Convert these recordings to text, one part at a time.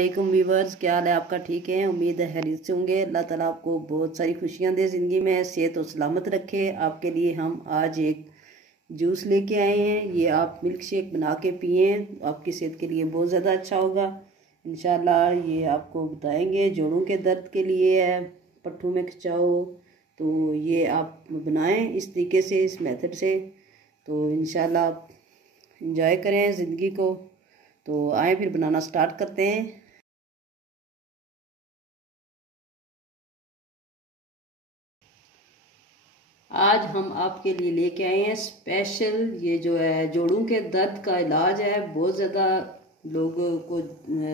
वालेकुम व्यूवर्स, क्या हाल है आपका? ठीक है, उम्मीद है खैरियत से होंगे। अल्लाह ताला आपको बहुत सारी खुशियां दे, ज़िंदगी में सेहत और सलामत रखे। आपके लिए हम आज एक जूस लेके आए हैं। ये आप मिल्क शेक बना के पिए, आपकी सेहत के लिए बहुत ज़्यादा अच्छा होगा इंशाल्लाह। ये आपको बताएंगे, जोड़ों के दर्द के लिए है, पट्टों में खिंचाव, तो ये आप बनाएं इस तरीके से, इस मेथड से, तो इंशाल्लाह आप इंजॉय करें ज़िंदगी को। तो आए फिर बनाना स्टार्ट करते हैं। आज हम आपके लिए लेके आए हैं स्पेशल, ये जो है जोड़ों के दर्द का इलाज है। बहुत ज़्यादा लोगों को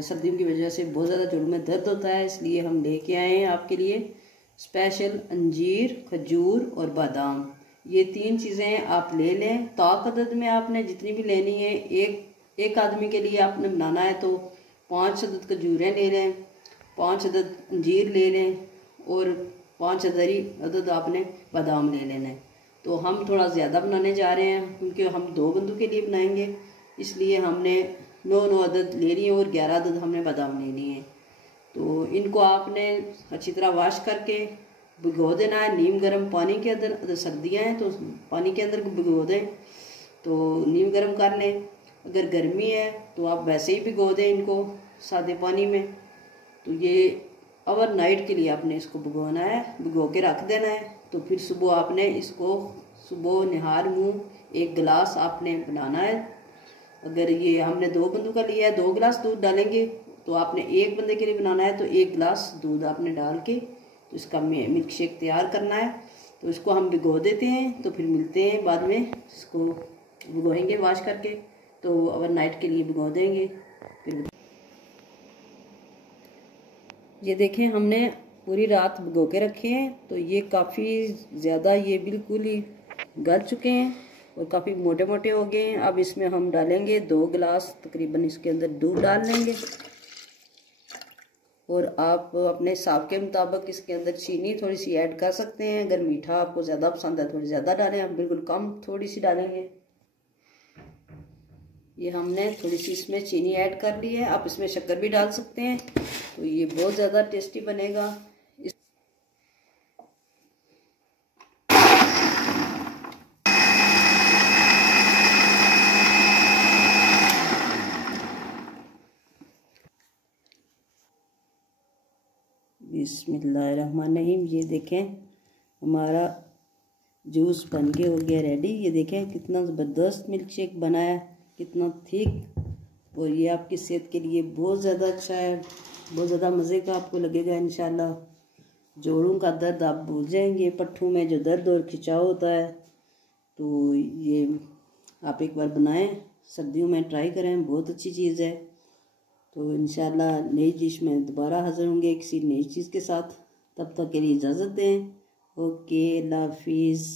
सर्दियों की वजह से बहुत ज़्यादा जोड़ों में दर्द होता है, इसलिए हम लेके आए हैं आपके लिए स्पेशल अंजीर, खजूर और बादाम। ये तीन चीज़ें आप ले लें। ताकत में आपने जितनी भी लेनी है, एक आदमी के लिए आपने बनाना है तो 5 अदद खजूरें ले लें, 5 अदद अंजीर ले लें और 5 अदद आपने बादाम ले लेना है। तो हम थोड़ा ज़्यादा बनाने जा रहे हैं क्योंकि हम 2 बंदों के लिए बनाएंगे, इसलिए हमने 9 अदद ले लिए और 11 अदद हमने बादाम ले लिए हैं। तो इनको आपने अच्छी तरह वॉश करके भिगो देना है नीम गर्म पानी के अंदर। अगर सर्दियाँ हैं तो पानी के अंदर भिगो दें, तो नीम गर्म कर लें। अगर गर्मी है तो आप वैसे ही भिगो दें इनको सादे पानी में। तो ये ओवरनाइट के लिए आपने इसको भिगोना है, भिगो के रख देना है। तो फिर सुबह आपने इसको सुबह निहार मुँह 1 गिलास आपने बनाना है। अगर ये हमने 2 बंदों का लिया है, 2 गिलास दूध डालेंगे, तो आपने 1 बंदे के लिए बनाना है तो 1 गिलास दूध आपने डाल के तो इसका मिल्क शेक तैयार करना है। तो इसको हम भिगो देते हैं, तो फिर मिलते हैं बाद में। इसको भिगोएंगे वॉश करके, तो ओवरनाइट के लिए भिगो देंगे। फिर ये देखें, हमने पूरी रात भिगो के रखे हैं, तो ये काफ़ी ज़्यादा, ये बिल्कुल ही गल चुके हैं और काफ़ी मोटे मोटे हो गए हैं। अब इसमें हम डालेंगे 2 गिलास तकरीबन इसके अंदर दूध डाल लेंगे, और आप अपने हिसाब के मुताबिक इसके अंदर चीनी थोड़ी सी ऐड कर सकते हैं। अगर मीठा आपको ज़्यादा पसंद है थोड़ी ज़्यादा डालें, हम बिल्कुल कम थोड़ी सी डालेंगे। ये हमने थोड़ी सी इसमें चीनी ऐड कर ली है, आप इसमें शक्कर भी डाल सकते हैं, तो ये बहुत ज़्यादा टेस्टी बनेगा। बिस्मिल्लाहिर्रहमानिर्रहीम। ये देखें, हमारा जूस बन के हो गया रेडी। ये देखें कितना ज़बरदस्त मिल्क शेक बना है, कितना थिक, और ये आपकी सेहत के लिए बहुत ज़्यादा अच्छा है, बहुत ज़्यादा मज़े का आपको लगेगा इंशाल्लाह। जोड़ों का दर्द आप भूल जाएंगे, पट्ठों में जो दर्द और खिंचाव होता है, तो ये आप एक बार बनाएं, सर्दियों में ट्राई करें, बहुत अच्छी चीज़ है। तो इंशाल्लाह नई डिश में दोबारा हाज़िर होंगे किसी नई चीज़ के साथ। तब तक के लिए इजाज़त दें। ओके, अल्लाह हाफिज़।